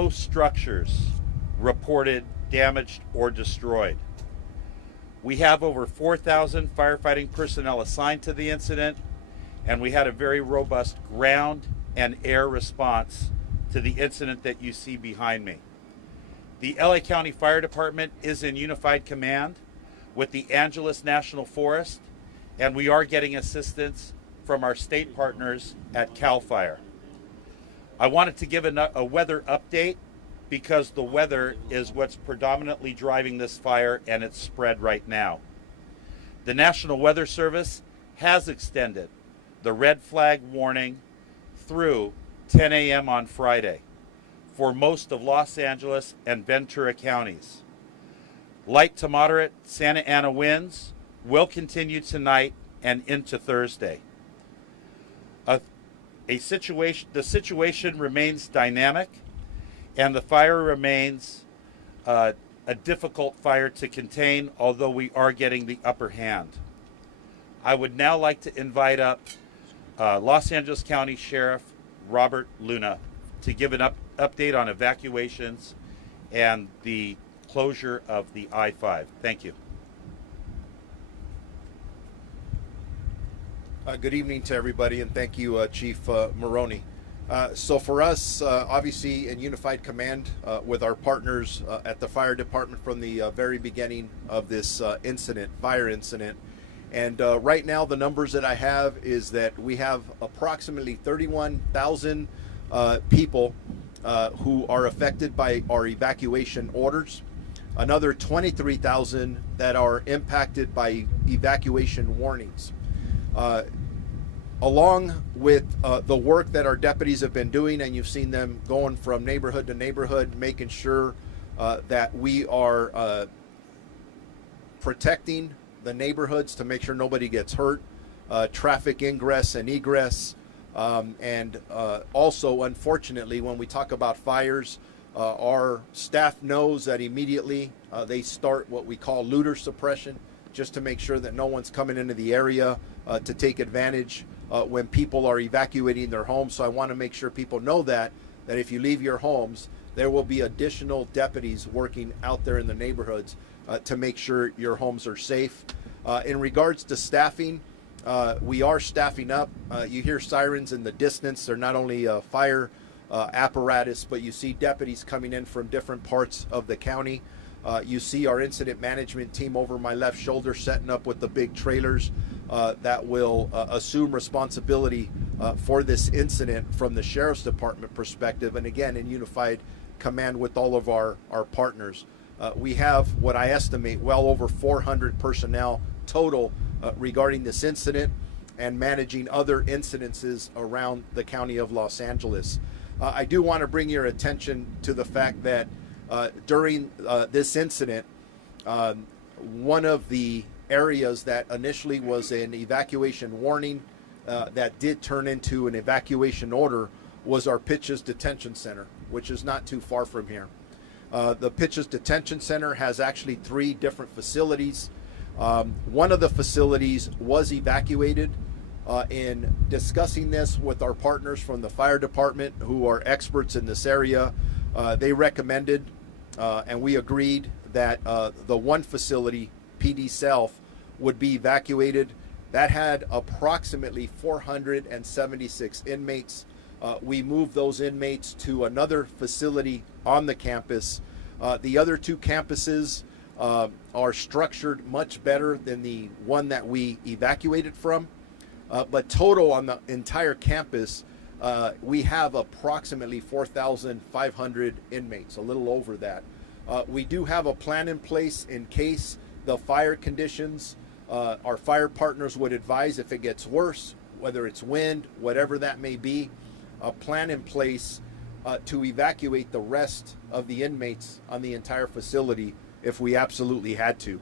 no structures reported damaged or destroyed. We have over 4,000 firefighting personnel assigned to the incident, and we had a very robust ground and air response to the incident that you see behind me. The LA County Fire Department is in unified command with the Angeles National Forest, and we are getting assistance from our state partners at CAL FIRE. I wanted to give a weather update because the weather is what's predominantly driving this fire and its spread right now. The National Weather Service has extended the red flag warning through 10 a.m. on Friday for most of Los Angeles and Ventura counties. Light to moderate Santa Ana winds will continue tonight and into Thursday. The situation remains dynamic, and the fire remains a difficult fire to contain, although we are getting the upper hand. I would now like to invite up Los Angeles County Sheriff Robert Luna to give an update on evacuations and the closure of the I-5. Thank you. Good evening to everybody, and thank you, Chief Maroney. So for us, obviously in unified command with our partners at the fire department from the very beginning of this fire incident. And right now the numbers that I have is that we have approximately 31,000 people who are affected by our evacuation orders. Another 23,000 that are impacted by evacuation warnings. Along with the work that our deputies have been doing, and you've seen them going from neighborhood to neighborhood, making sure that we are protecting the neighborhoods to make sure nobody gets hurt, traffic ingress and egress, and also, unfortunately, when we talk about fires, our staff knows that immediately they start what we call looter suppression, just to make sure that no one's coming into the area to take advantage when people are evacuating their homes. So I want to make sure people know that if you leave your homes, there will be additional deputies working out there in the neighborhoods to make sure your homes are safe. In regards to staffing, we are staffing up. You hear sirens in the distance. They're not only fire apparatus, but you see deputies coming in from different parts of the county. You see our incident management team over my left shoulder setting up with the big trailers that will assume responsibility for this incident from the Sheriff's Department perspective, and again in unified command with all of our partners. We have what I estimate well over 400 personnel total regarding this incident and managing other incidences around the county of Los Angeles. I do want to bring your attention to the fact that during this incident, one of the areas that initially was an evacuation warning that did turn into an evacuation order was our Pitches Detention Center, which is not too far from here. The Pitches Detention Center has actually 3 different facilities. One of the facilities was evacuated. In discussing this with our partners from the fire department who are experts in this area, they recommended and we agreed that the one facility, PD Self, would be evacuated. That had approximately 476 inmates. We moved those inmates to another facility on the campus. The other 2 campuses are structured much better than the one that we evacuated from. But total on the entire campus, we have approximately 4,500 inmates, a little over that. We do have a plan in place in case the fire conditions, our fire partners would advise if it gets worse, whether it's wind, whatever that may be, a plan in place to evacuate the rest of the inmates on the entire facility if we absolutely had to.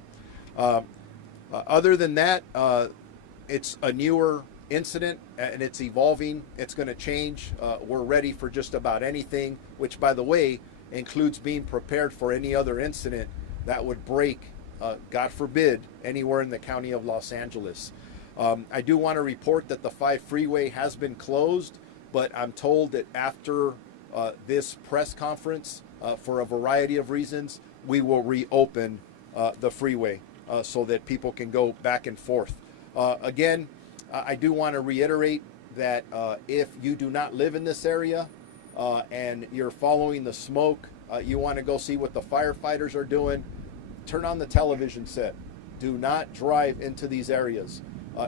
Other than that, it's a newer incident and it's evolving. It's going to change. We're ready for just about anything, which, by the way, includes being prepared for any other incident that would break, God forbid, anywhere in the county of Los Angeles. I do want to report that the 5 freeway has been closed, but I'm told that after this press conference for a variety of reasons, we will reopen the freeway so that people can go back and forth. Again, I do want to reiterate that if you do not live in this area and you're following the smoke, you want to go see what the firefighters are doing, turn on the television set. Do not drive into these areas.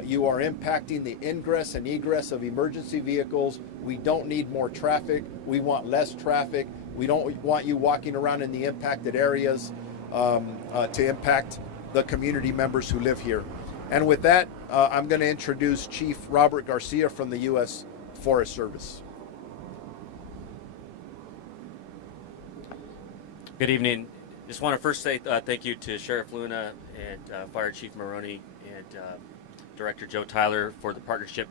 You are impacting the ingress and egress of emergency vehicles. We don't need more traffic. We want less traffic. We don't want you walking around in the impacted areas to impact the community members who live here. And with that, I'm going to introduce Chief Robert Garcia from the U.S. Forest Service. Good evening. Just want to first say thank you to Sheriff Luna and Fire Chief Maroney and Director Joe Tyler for the partnership.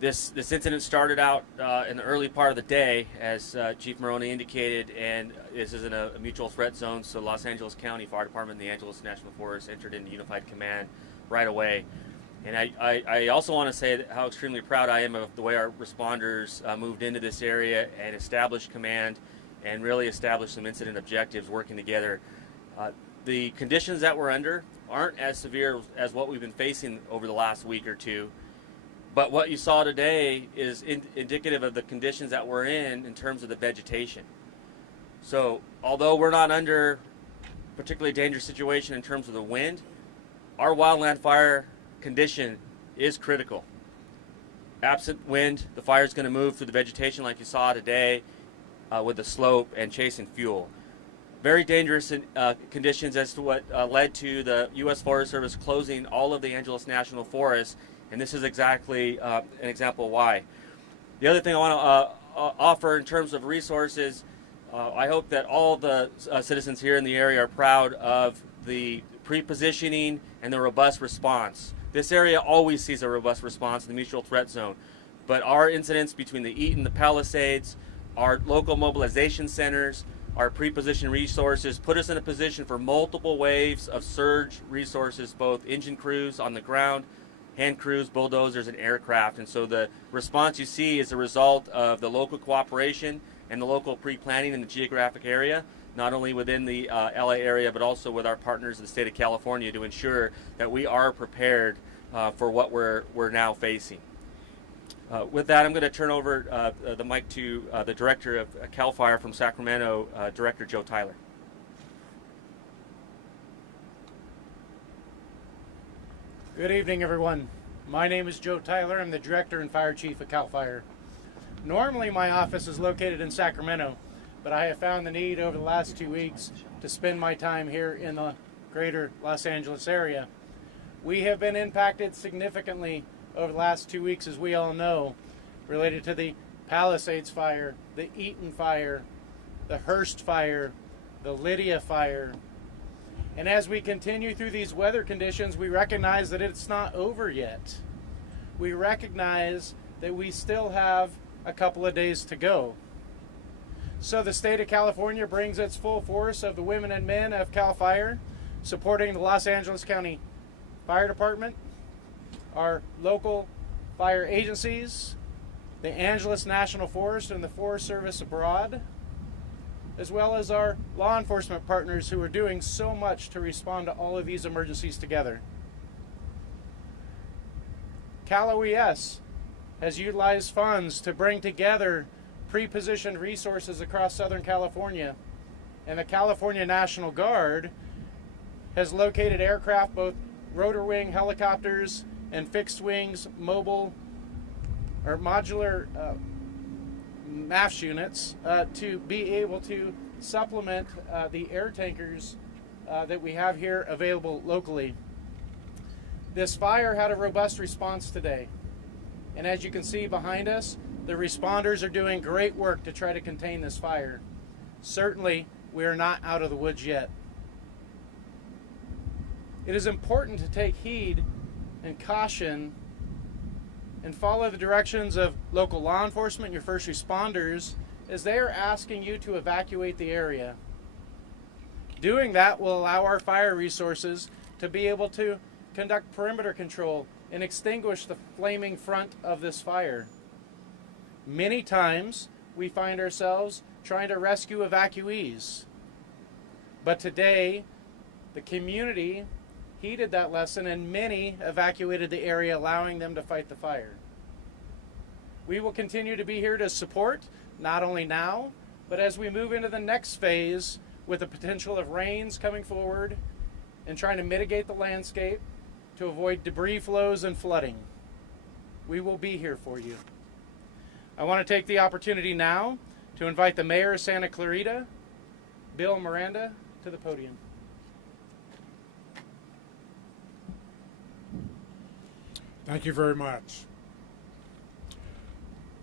This incident started out in the early part of the day, as Chief Maroney indicated, and this is in a mutual threat zone, so Los Angeles County Fire Department and the Angeles National Forest entered into unified command right away. And I also want to say how extremely proud I am of the way our responders moved into this area and established command and really established some incident objectives working together. The conditions that we're under aren't as severe as what we've been facing over the last week or two. But what you saw today is indicative of the conditions that we're in terms of the vegetation. So although we're not under a particularly dangerous situation in terms of the wind, our wildland fire condition is critical. Absent wind, the fire is going to move through the vegetation like you saw today with the slope and chasing fuel. Very dangerous conditions as to what led to the U.S. Forest Service closing all of the Angeles National Forest. And this is exactly an example why. The other thing I want to offer in terms of resources, I hope that all the citizens here in the area are proud of the pre-positioning and the robust response. This area always sees a robust response in the mutual threat zone, but our incidents between the Eaton, the Palisades, our local mobilization centers, our pre-positioned resources put us in a position for multiple waves of surge resources, both engine crews on the ground, hand crews, bulldozers, and aircraft. And so the response you see is a result of the local cooperation and the local pre-planning in the geographic area, not only within the LA area, but also with our partners in the state of California to ensure that we are prepared for what we're now facing. With that, I'm going to turn over the mic to the director of CAL FIRE from Sacramento, Director Joe Tyler. Good evening, everyone. My name is Joe Tyler. I'm the Director and Fire Chief of CAL FIRE. Normally, my office is located in Sacramento, but I have found the need over the last 2 weeks to spend my time here in the greater Los Angeles area. We have been impacted significantly over the last 2 weeks, as we all know, related to the Palisades fire, the Eaton fire, the Hearst fire, the Lydia fire. And as we continue through these weather conditions, we recognize that it's not over yet. We recognize that we still have a couple of days to go. So the state of California brings its full force of the women and men of CAL FIRE, supporting the Los Angeles County Fire Department, our local fire agencies, the Angeles National Forest and the Forest Service abroad, as well as our law enforcement partners who are doing so much to respond to all of these emergencies together. Cal OES has utilized funds to bring together pre-positioned resources across Southern California, and the California National Guard has located aircraft, both rotor wing helicopters and fixed wings, mobile or modular MAFS units to be able to supplement the air tankers that we have here available locally. This fire had a robust response today, and as you can see behind us, the responders are doing great work to try to contain this fire. Certainly, we are not out of the woods yet. It is important to take heed and caution and follow the directions of local law enforcement, your first responders, as they are asking you to evacuate the area. Doing that will allow our fire resources to be able to conduct perimeter control and extinguish the flaming front of this fire. Many times, we find ourselves trying to rescue evacuees. But today, the community heeded that lesson and many evacuated the area, allowing them to fight the fire. We will continue to be here to support, not only now, but as we move into the next phase with the potential of rains coming forward and trying to mitigate the landscape to avoid debris flows and flooding. We will be here for you. I want to take the opportunity now to invite the Mayor of Santa Clarita, Bill Miranda, to the podium. Thank you very much.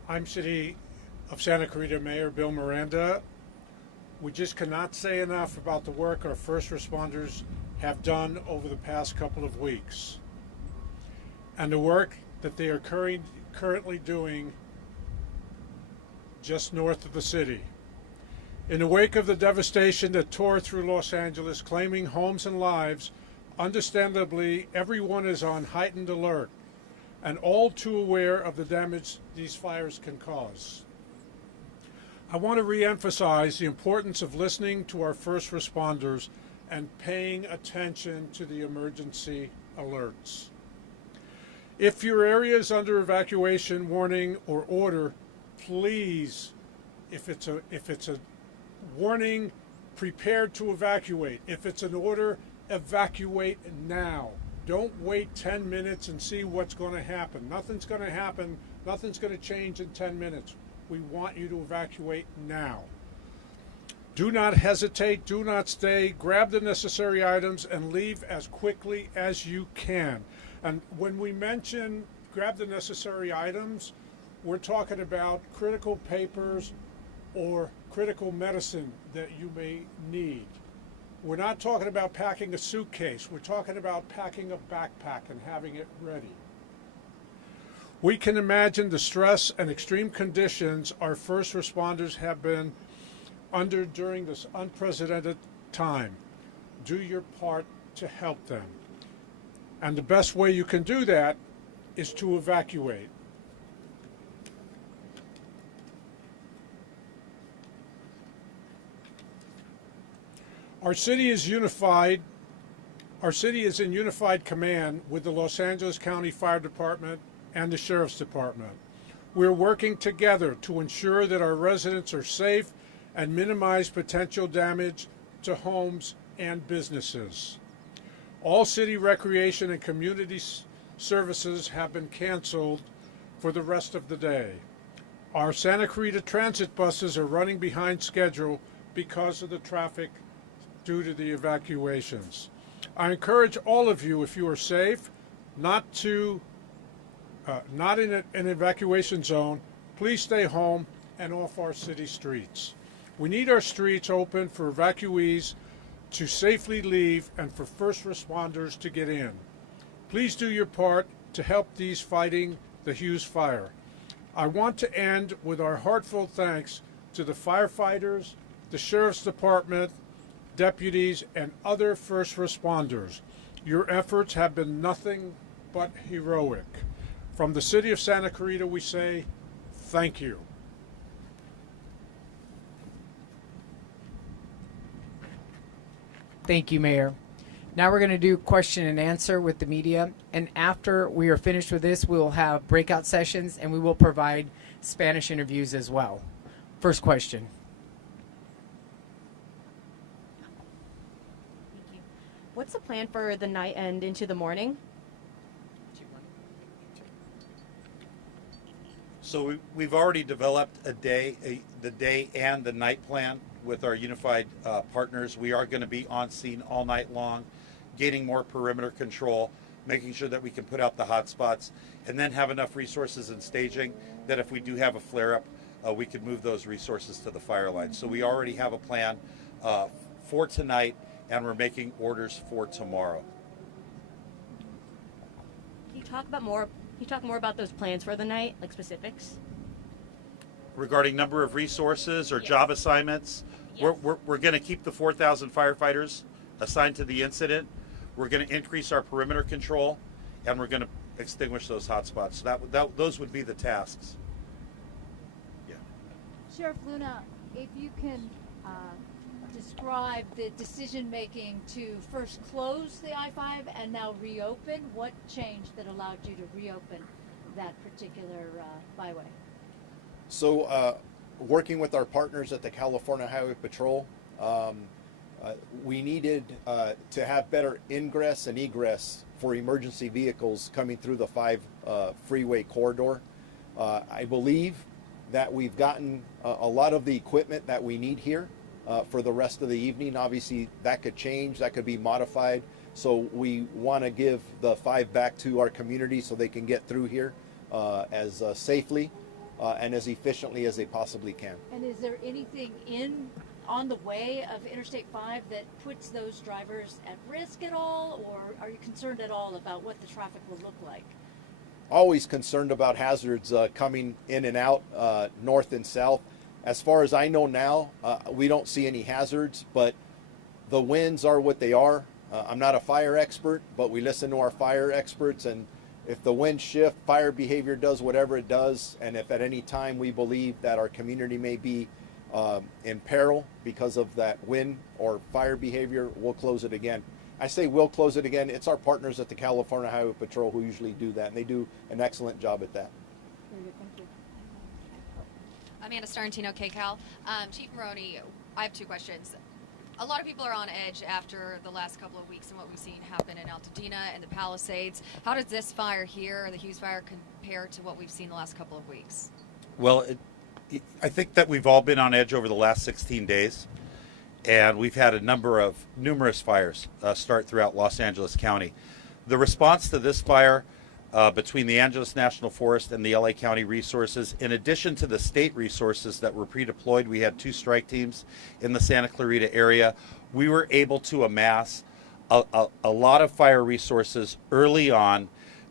I'm City of Santa Clarita Mayor Bill Miranda. We just cannot say enough about the work our first responders have done over the past couple of weeks and the work that they are currently doing just north of the city. In the wake of the devastation that tore through Los Angeles, claiming homes and lives, understandably, everyone is on heightened alert and all too aware of the damage these fires can cause. I want to re-emphasize the importance of listening to our first responders and paying attention to the emergency alerts. If your area is under evacuation warning or order, please, if it's a warning, prepare to evacuate. If it's an order, evacuate now. Don't wait 10 minutes and see what's going to happen. Nothing's going to happen. Nothing's going to change in 10 minutes. We want you to evacuate now. Do not hesitate. Do not stay. Grab the necessary items and leave as quickly as you can. And when we mention grab the necessary items, we're talking about critical papers or critical medicine that you may need. We're not talking about packing a suitcase. We're talking about packing a backpack and having it ready. We can imagine the stress and extreme conditions our first responders have been under during this unprecedented time. Do your part to help them. And the best way you can do that is to evacuate. Our city is unified. Our city is in unified command with the Los Angeles County Fire Department and the Sheriff's Department. We're working together to ensure that our residents are safe and minimize potential damage to homes and businesses. All city recreation and community services have been canceled for the rest of the day. Our Santa Clarita transit buses are running behind schedule because of the traffic due to the evacuations. I encourage all of you, if you are safe, not in an evacuation zone, please stay home and off our city streets. We need our streets open for evacuees to safely leave and for first responders to get in. Please do your part to help these fighting the Hughes Fire. I want to end with our heartfelt thanks to the firefighters, the Sheriff's Department, deputies, and other first responders. Your efforts have been nothing but heroic. From the city of Santa Clarita, we say thank you. Thank you, Mayor. Now we're going to do question and answer with the media, and after we are finished with this, we will have breakout sessions and we will provide Spanish interviews as well. First question. Thank you. What's the plan for the night and into the morning? So we've already developed the day and the night plan with our unified partners. We are going to be on scene all night long, gaining more perimeter control, making sure that we can put out the hot spots, and then have enough resources and staging that if we do have a flare-up, we can move those resources to the fire line. So we already have a plan for tonight, and we're making orders for tomorrow. Can you talk more about those plans for the night, like specifics? Regarding number of resources or job assignments, Yes. we're going to keep the 4,000 firefighters assigned to the incident. We're going to increase our perimeter control, and we're going to extinguish those hot spots. So those would be the tasks. Yeah. Sheriff Luna, if you can describe the decision making to first close the I-5 and now reopen, what changed that allowed you to reopen that particular byway? So, working with our partners at the California Highway Patrol, we needed to have better ingress and egress for emergency vehicles coming through the 5 freeway corridor. I believe that we've gotten a lot of the equipment that we need here for the rest of the evening. Obviously, that could change, that could be modified. So we want to give the 5 back to our community so they can get through here as safely and as efficiently as they possibly can. And is there anything on the way of Interstate 5 that puts those drivers at risk at all, or are you concerned at all about what the traffic will look like? Always concerned about hazards coming in and out, north and south. As far as I know now, we don't see any hazards, but the winds are what they are. I'm not a fire expert, but we listen to our fire experts, and if the winds shift, fire behavior does whatever it does, and if at any time we believe that our community may be in peril because of that wind or fire behavior, we'll close it again. I say we'll close it again. It's our partners at the California Highway Patrol who usually do that, and they do an excellent job at that. Very good, thank you. Amanda Starantino, KCAL. Chief Maroney, I have 2 questions. A lot of people are on edge after the last couple of weeks and what we've seen happen in Altadena and the Palisades. How does this fire here, the Hughes Fire, compare to what we've seen the last couple of weeks? Well, I think that we've all been on edge over the last 16 days, and we've had numerous fires start throughout Los Angeles County. The response to this fire between the Angeles National Forest and the LA County resources, in addition to the state resources that were pre-deployed, we had 2 strike teams in the Santa Clarita area. We were able to amass a lot of fire resources early on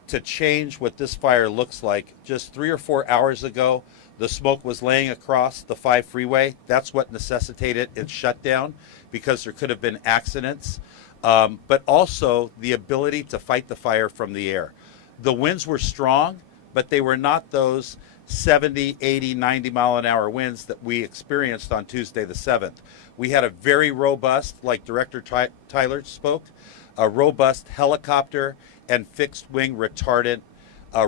to change what this fire looks like. Just 3 or 4 hours ago, the smoke was laying across the 5 freeway. That's what necessitated its shutdown, because there could have been accidents, but also the ability to fight the fire from the air. The winds were strong, but they were not those 70, 80, 90 mile an hour winds that we experienced on Tuesday the 7th. We had a very robust, like Director Tyler spoke, a robust helicopter and fixed wing retardant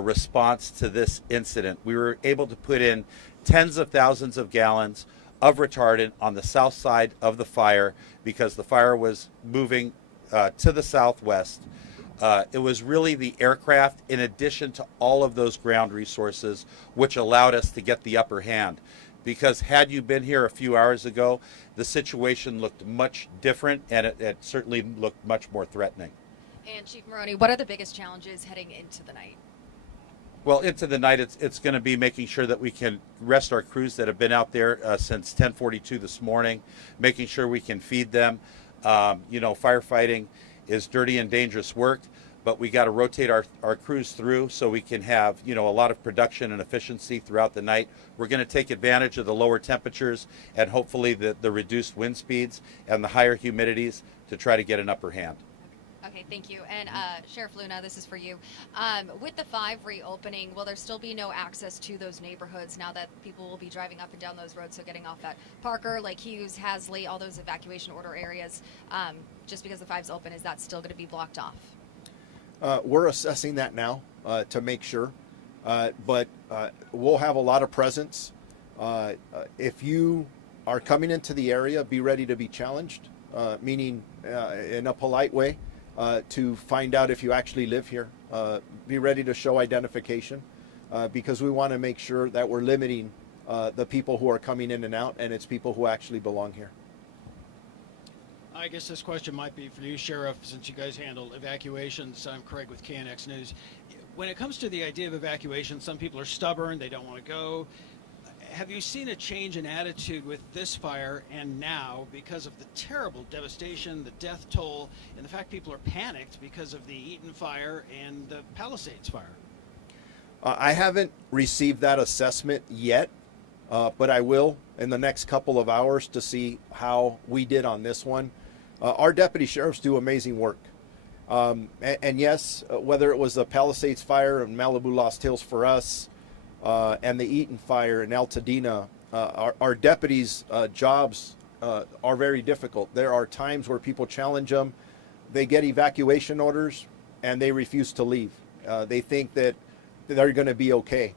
response to this incident. We were able to put in tens of thousands of gallons of retardant on the south side of the fire because the fire was moving to the southwest. It was really the aircraft, in addition to all of those ground resources, which allowed us to get the upper hand. Because had you been here a few hours ago, the situation looked much different, and it certainly looked much more threatening. And Chief Maroney, what are the biggest challenges heading into the night? Well, into the night, it's going to be making sure that we can rest our crews that have been out there since 10:42 this morning, making sure we can feed them. Firefighting is dirty and dangerous work, but we got to rotate our crews through so we can have, a lot of production and efficiency throughout the night. We're going to take advantage of the lower temperatures and hopefully the reduced wind speeds and the higher humidities to try to get an upper hand. Okay, thank you. And Sheriff Luna, this is for you. With the 5 reopening, will there still be no access to those neighborhoods now that people will be driving up and down those roads? So getting off at Parker, Lake Hughes, Hasley, all those evacuation order areas, just because the 5's open, is that still going to be blocked off? We're assessing that now to make sure, but we'll have a lot of presence. If you are coming into the area, be ready to be challenged, meaning in a polite way. To find out if you actually live here. Be ready to show identification because we want to make sure that we're limiting the people who are coming in and out, and it's people who actually belong here. I guess this question might be for you, Sheriff, since you guys handle evacuations. I'm Craig with KNX News. When it comes to the idea of evacuation, some people are stubborn, they don't want to go. Have you seen a change in attitude with this fire and now because of the terrible devastation, the death toll, and the fact people are panicked because of the Eaton fire and the Palisades fire? I haven't received that assessment yet, but I will in the next couple of hours to see how we did on this one. Our deputy sheriffs do amazing work. And yes, whether it was the Palisades fire and Malibu Lost Hills for us, and the Eaton fire in Altadena our deputies' jobs are very difficult. There are times where people challenge them. They get evacuation orders and they refuse to leave. They think that they're going to be okay.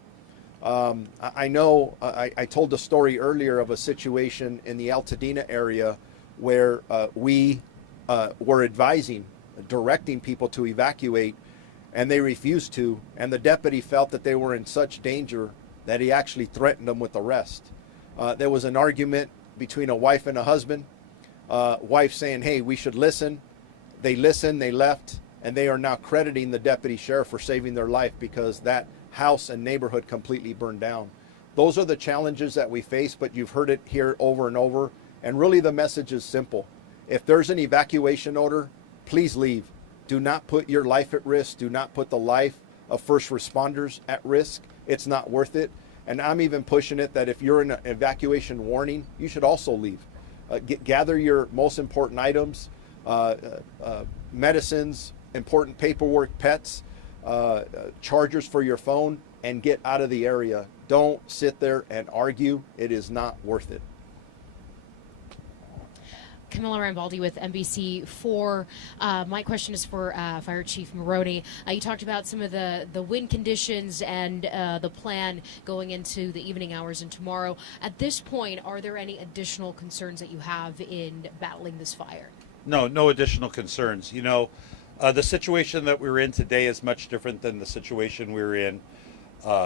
I know I told a story earlier of a situation in the Altadena area where we were directing people to evacuate, and they refused to, and the deputy felt that they were in such danger that he actually threatened them with arrest. There was an argument between a wife and a husband. Wife saying, hey, we should listen. They listened, they left, and they are now crediting the deputy sheriff for saving their life because that house and neighborhood completely burned down. Those are the challenges that we face, but you've heard it here over and over, and really the message is simple. If there's an evacuation order, please leave. Do not put your life at risk. Do not put the life of first responders at risk. It's not worth it. And I'm even pushing it that if you're in an evacuation warning, you should also leave. Gather your most important items, medicines, important paperwork, pets, chargers for your phone, and get out of the area. Don't sit there and argue. It is not worth it. Camilla Rambaldi with NBC4. My question is for Fire Chief Maroney. You talked about some of the wind conditions and the plan going into the evening hours and tomorrow. At this point, are there any additional concerns that you have in battling this fire? No additional concerns. You know, the situation that we're in today is much different than the situation we were in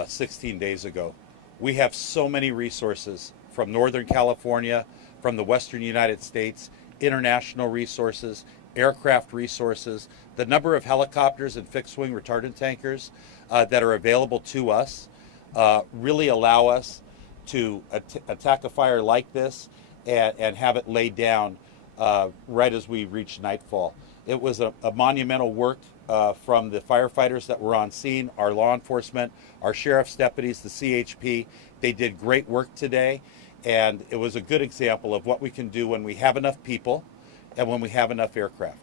16 days ago. We have so many resources from Northern California, from the Western United States, international resources, aircraft resources, the number of helicopters and fixed-wing retardant tankers that are available to us really allow us to attack a fire like this and have it laid down right as we reach nightfall. It was a monumental work from the firefighters that were on scene, our law enforcement, our sheriff's deputies, the CHP. They did great work today. And it was a good example of what we can do when we have enough people and when we have enough aircraft.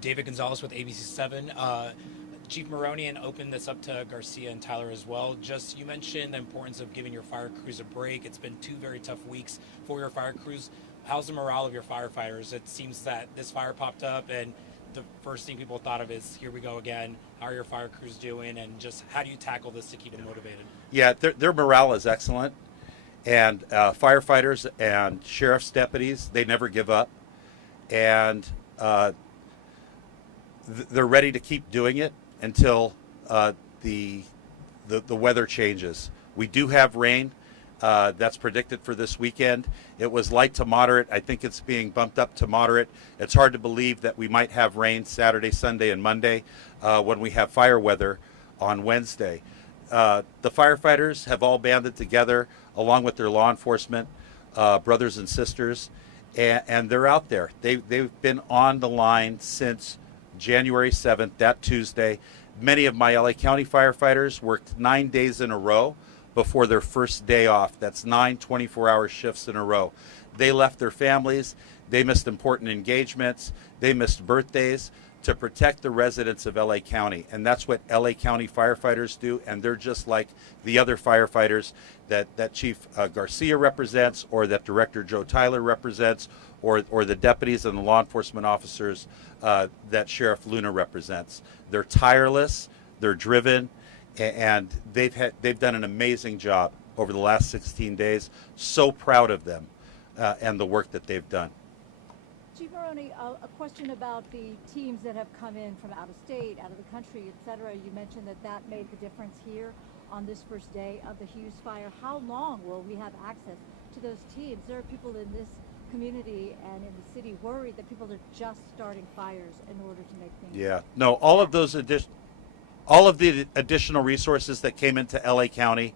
David Gonzalez with ABC7. Chief Maroney, and open this up to Garcia and Tyler as well. Just, you mentioned the importance of giving your fire crews a break. It's been 2 very tough weeks for your fire crews. How's the morale of your firefighters? It seems that this fire popped up and the first thing people thought of is, here we go again. How are your fire crews doing? And just how do you tackle this to keep them motivated? Yeah, their morale is excellent. And firefighters and sheriff's deputies, they never give up. And they're ready to keep doing it until the weather changes. We do have rain. That's predicted for this weekend. It was light to moderate. I think it's being bumped up to moderate. It's hard to believe that we might have rain Saturday, Sunday, and Monday when we have fire weather on Wednesday. The firefighters have all banded together along with their law enforcement brothers and sisters, and they're out there. They've been on the line since January 7th, that Tuesday. Many of my LA County firefighters worked 9 days in a row before their first day off. That's 9 24-hour shifts in a row. They left their families. They missed important engagements. They missed birthdays to protect the residents of LA County. And that's what LA County firefighters do. And they're just like the other firefighters that Chief Garcia represents, or that Director Joe Tyler represents, or the deputies and the law enforcement officers that Sheriff Luna represents. They're tireless. They're driven. And they've done an amazing job over the last 16 days. So proud of them and the work that they've done. Chief Maroney, a question about the teams that have come in from out of state, out of the country, et cetera. You mentioned that made the difference here on this first day of the Hughes Fire. How long will we have access to those teams? There are people in this community and in the city worried that people are just starting fires in order to make things. Yeah, no, all of the additional resources that came into LA County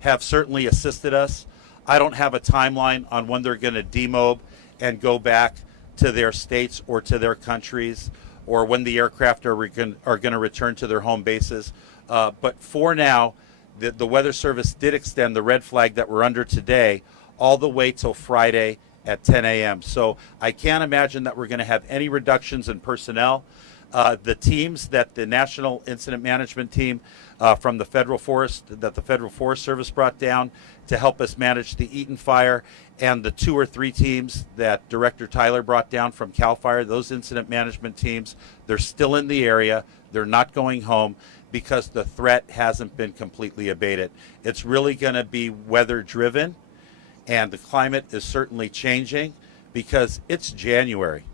have certainly assisted us. I don't have a timeline on when they're going to demob and go back to their states or to their countries, or when the aircraft are going to return to their home bases. But for now, the Weather Service did extend the red flag that we're under today all the way till Friday at 10 a.m. So I can't imagine that we're going to have any reductions in personnel. the teams that the National Incident Management Team from the Federal Forest, that the Federal Forest Service brought down to help us manage the Eaton fire, and the 2 or 3 teams that Director Tyler brought down from CAL FIRE, those incident management teams, they're still in the area. They're not going home because the threat hasn't been completely abated. It's really going to be weather driven, and the climate is certainly changing because it's January,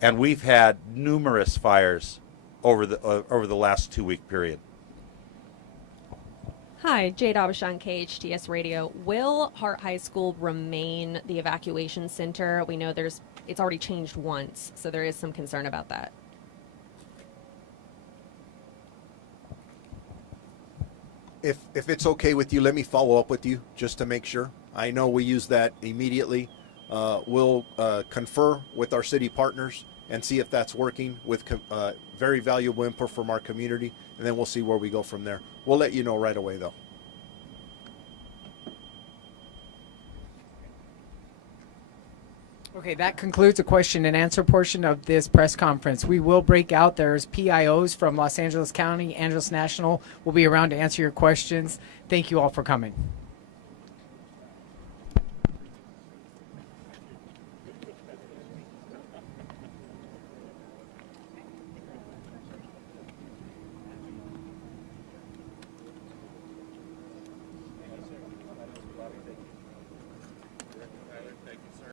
and we've had numerous fires over the last 2-week period. Hi, Jade Abishan, KHTS Radio. Will Hart High School remain the evacuation center? We know it's already changed once, so there is some concern about that. If it's okay with you, let me follow up with you just to make sure. I know we use that immediately. We'll confer with our city partners and see if that's working with very valuable input from our community, and then we'll see where we go from there. We'll let you know right away, though. Okay, that concludes the question and answer portion of this press conference. We will break out. There's PIOs from Los Angeles County, Angeles National will be around to answer your questions. Thank you all for coming.